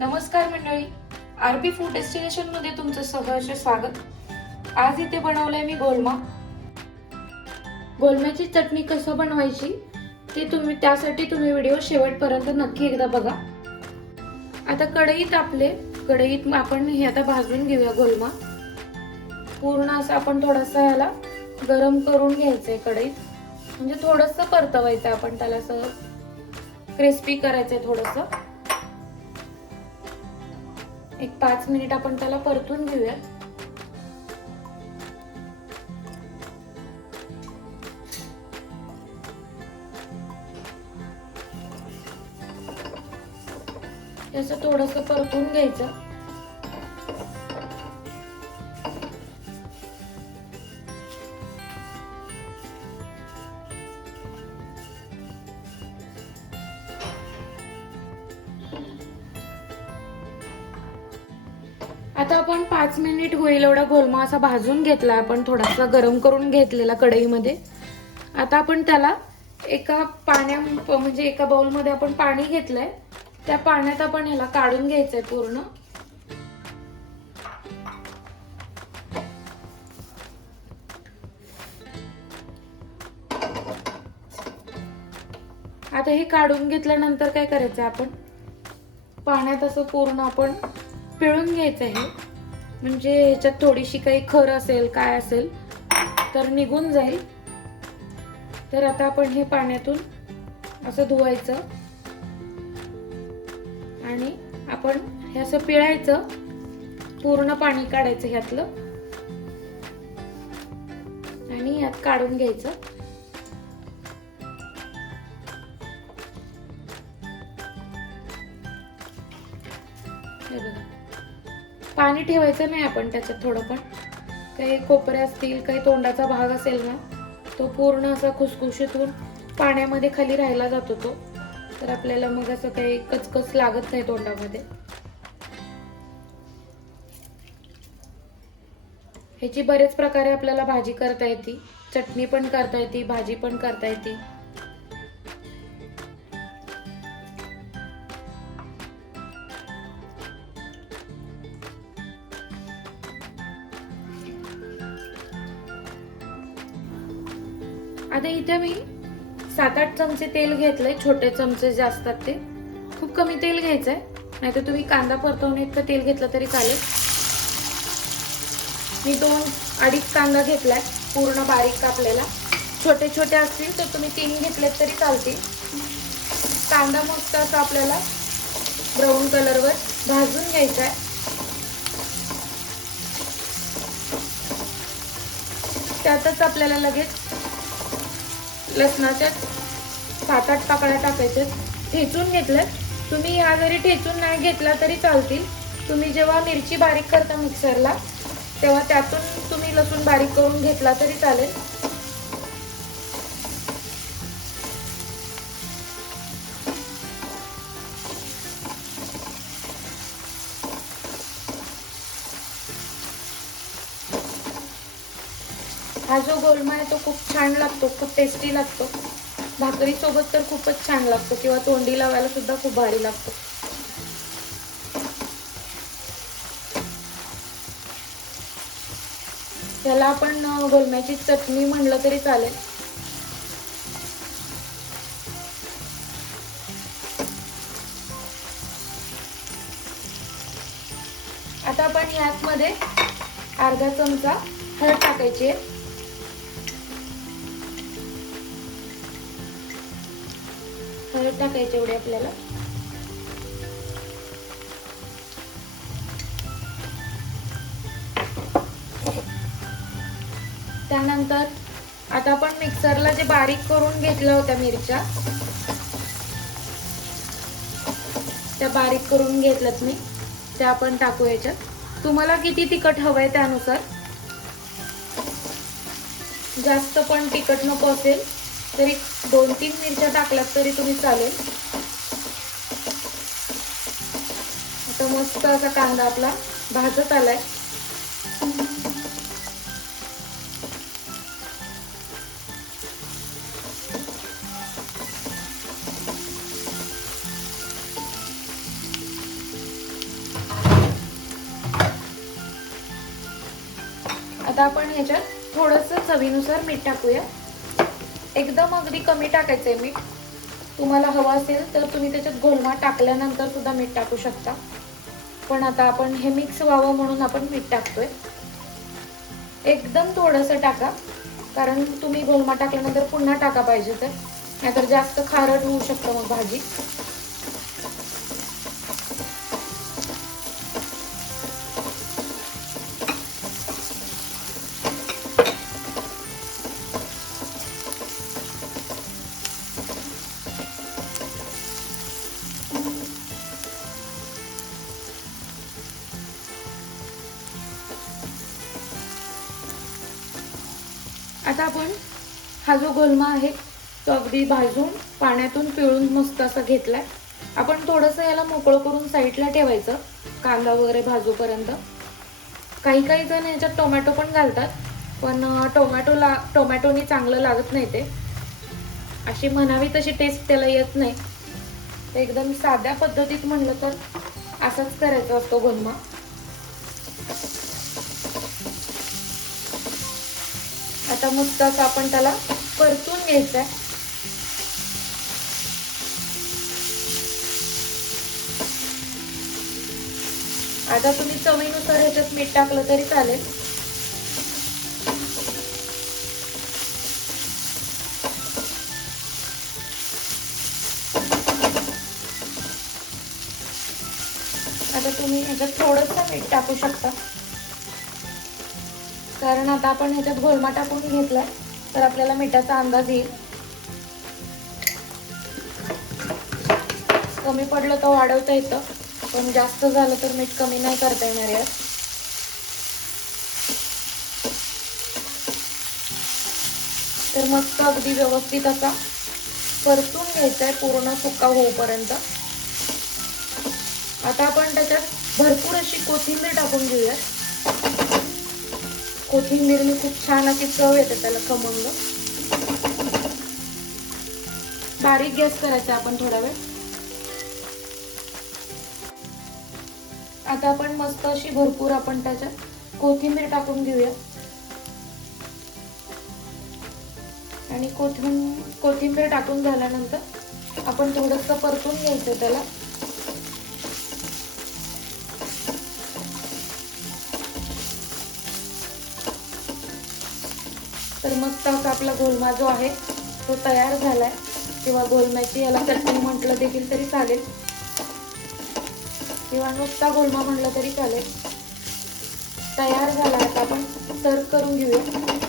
नमस्कार मंडळी, RB food destination मध्ये तुमचं सहर्ष स्वागत. आज इथे बनवलंय मी गोलमा. गोलम्याची चटणी कसं बनवायची ते त्यासाठी तुम्ही व्हिडिओ शेवटपर्यंत नक्की एकदा बघा. आता कढईत आपण हे आता भाजून घेऊया गोलमा. पूर्ण असं आपण थोडासा याला गरम करून घ्यायचंय कढईत, म्हणजे थोडंसं परतवायचं आपण त्याला, असं क्रिस्पी करायचंय थोडंसं. एक 5 मिनिट आपण त्याला परतून घेऊया. असं थोडंसं परतून घ्यायचं. आता आपण 5 मिनिट होईल एवढा गोलमा असा भाजून घेतला, आपण थोडासा गरम करून घेतलेला कढईमध्ये. आता आपण त्याला एका बाउल मध्ये आपण पाणी घेतलंय, त्या पाण्यात आपण ह्याला काढून घ्यायचंय पूर्ण. आता हे काढून घेतल्यानंतर काय करायचंय, आपण पाण्यात असं पूर्ण आपण पिळून घ्यायचं आहे, म्हणजे ह्याच्यात थोडीशी काही खर असेल काय असेल तर निघून जाईल. तर आता आपण हे पाण्यातून असं धुवायचं आणि आपण हे असं पिळायचं, पूर्ण पाणी काढायचं ह्यातलं आणि यात काढून घ्यायचं. हे बघा, पाणी ठेवायचं नाही आपण त्याच्यात. थोडं पण काही कोपरे असतील, काही तोंडाचा भाग असेल ना, तो पूर्ण असा खुसखुशीत होऊन पाण्यामध्ये खाली राहिला जातो तो. तर आपल्याला मग असं काही कचकच लागत नाही तोंडामध्ये. ह्याची बरेच प्रकारे आपल्याला भाजी करता येते, चटणी पण करता येते, भाजी पण करता येते. आता इथे मी 7-8 चमचे तेल घेतलंय, छोटे चमचे जे असतात ते. खूप कमी तेल घ्यायचंय, नाहीतर तुम्ही कांदा परतवून इतकं तेल घेतलं तरी चालेल. मी 2-2.5 कांदा घेतलाय, पूर्ण बारीक कापलेला. छोटे छोटे असतील तर तुम्ही 3 घेतलेत तरी चालतील. कांदा मस्त असं आपल्याला ब्राऊन कलरवर भाजून घ्यायचा आहे. त्यातच आपल्याला लगेच लसणाच्या 7-8 पाकळ्या टाकायच्या, ठेचून घेतल्यात. तुम्ही ह्या जरी ठेचून नाही घेतला तरी चालतील. तुम्ही जेव्हा मिरची बारीक करता मिक्सरला, तेव्हा त्यातून तुम्ही लसूण बारीक करून घेतला तरी चालेल. हा जो गोलमा आहे तो खूप छान लागतो, खूप टेस्टी लागतो. भाकरी सोबत तर खूपच छान लागतो, किंवा तोंडी लावायला सुद्धा खूप भारी लागतो. त्याला आपण गोलम्याची चटणी म्हणलं तरी चालेल. आता आपण यामध्ये अर्धा चमचा हळद टाकायची आहे. हळद टाकायची एवढी आपल्याला. त्यानंतर आता आपण मिक्सरला जे बारीक करून घेतल्या होत्या मिरच्या, त्या बारीक करून घेतल्यात मी, त्या आपण टाकू याच्यात. तुम्हाला किती तिखट हवंय त्यानुसार. जास्त पण तिखट नको असेल तरी 2-3 मिरच्या टाकल्यात तरी तुम्ही चालेल. आता मस्त असा कांदा आपला भाजत आलाय. आता आपण ह्याच्यात थोडंसं चवीनुसार मीठ टाकूया. एकदम अगदी कमी टाकायचंय मीठ. तुम्हाला हवं असेल तर तुम्ही त्याच्यात गोलमा टाकल्यानंतर सुद्धा मीठ टाकू शकता, पण आता आपण हे मिक्स व्हावं म्हणून आपण मीठ टाकतोय. एकदम थोडंसं टाका, कारण तुम्ही गोलमा टाकल्यानंतर पुन्हा टाका पाहिजे तर, नाहीतर जास्त खारट होऊ शकतं मग भाजी. आता आपण हा जो गोलमा आहे तो अगदी भाजून पाण्यातून पिळून मस्त असा घेतलाय. आपण थोडंसं याला मोकळं करून साईडला ठेवायचं कांदा वगैरे भाजूपर्यंत. काही काही जण याच्यात टोमॅटो पण घालतात, पण टोमॅटोनी चांगलं लागत नाही ते. अशी म्हणावी तशी टेस्ट त्याला येत नाही. तर एकदम साध्या पद्धतीत म्हणलं तर असाच करायचा असतो गोलमा. आता मस्त असं आपण त्याला परतून घ्यायचंय. आता तुम्ही चवीनुसार ह्याच्यात मीठ टाकलं तरी चालेल. आता तुम्ही ह्याच्यात थोडंसं मीठ टाकू शकता, कारण आता आपण ह्याच्यात गोलमा टाकून घेतलाय तर आपल्याला मिठाचा अंदाज येईल. कमी पडलं तर वाढवता येतं, पण जास्त झालं तर मीठ कमी नाही करता येणार यात. तर मस्त अगदी व्यवस्थित असा परतून घ्यायचा आहे पूर्ण सुका होईपर्यंत. आता आपण त्याच्यात भरपूर अशी कोथिंबीर टाकून घेऊया. कोथिंबीरने खूप छान अशी चव येते त्याला, खमंग. बारीक गॅस करायचा आपण थोडा वेळ. आता आपण मस्त अशी भरपूर आपण त्याच्यात कोथिंबीर टाकून घेऊया. आणि कोथिंबीर टाकून झाल्यानंतर आपण थोडंसं परतून घ्यायचं त्याला. तर मस्त असा आपला गोलमा जो आहे तो तयार झालाय, किंवा गोलम्याची याला चटणी म्हटलं देखील तरी चालेल, किंवा नुसता गोलमा म्हटलं तरी चालेल. तयार झाला. आता आपण सर्व करून घेऊया.